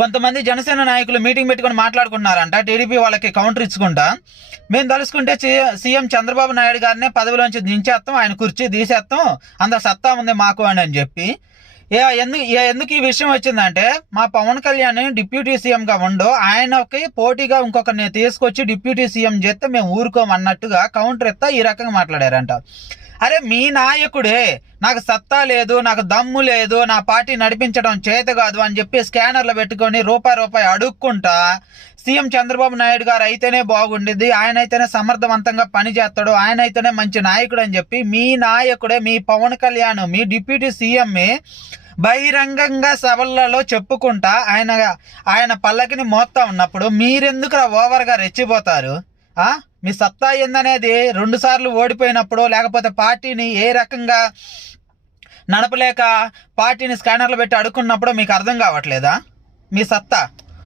కొంతమంది జనసేన నాయకులు మీటింగ్ పెట్టుకొని మాట్లాడుకున్నారంట, టీడీపీ వాళ్ళకి కౌంటర్ ఇచ్చుకుంటా. మేము తలుసుకుంటే సీఎం చంద్రబాబు నాయుడు గారినే పదవిలోంచి దించేస్తాం, ఆయన కుర్చీ తీసేస్తాం, అంత సత్తా ఉంది మాకు అని చెప్పి. ఎందుకు ఈ విషయం వచ్చిందంటే, మా పవన్ కళ్యాణ్ డిప్యూటీ సీఎంగా ఉండు, ఆయనకి పోటీగా ఇంకొకరిని తీసుకొచ్చి డిప్యూటీ సీఎం చేస్తే మేము ఊరుకోమన్నట్టుగా కౌంటర్ ఇస్తా ఈ రకంగా మాట్లాడారంట. అరే మీ నాయకుడే నాకు సత్తా లేదు, నాకు దమ్ము లేదు, నా పార్టీ నడిపించడం చేత కాదు అని చెప్పి స్కానర్లు పెట్టుకొని రూపాయి అడుక్కుంటా సీఎం చంద్రబాబు నాయుడు గారు అయితేనే బాగుండేది, ఆయన అయితేనే సమర్థవంతంగా పనిచేస్తాడు, ఆయన అయితేనే మంచి నాయకుడు అని చెప్పి మీ నాయకుడే, మీ పవన్ కళ్యాణ్, మీ డిప్యూటీ సీఎం బహిరంగంగా సభలలో చెప్పుకుంటా ఆయన పల్లకిని మోస్తా ఉన్నప్పుడు మీరెందుకు ఓవర్గా రెచ్చిపోతారు? మీ సత్తా ఏందనేది 2 సార్లు ఓడిపోయినప్పుడు, లేకపోతే పార్టీని ఏ రకంగా నడపలేక పార్టీని స్కానర్లు పెట్టి అడుక్కున్నప్పుడు మీకు అర్థం కావట్లేదా మీ సత్తా?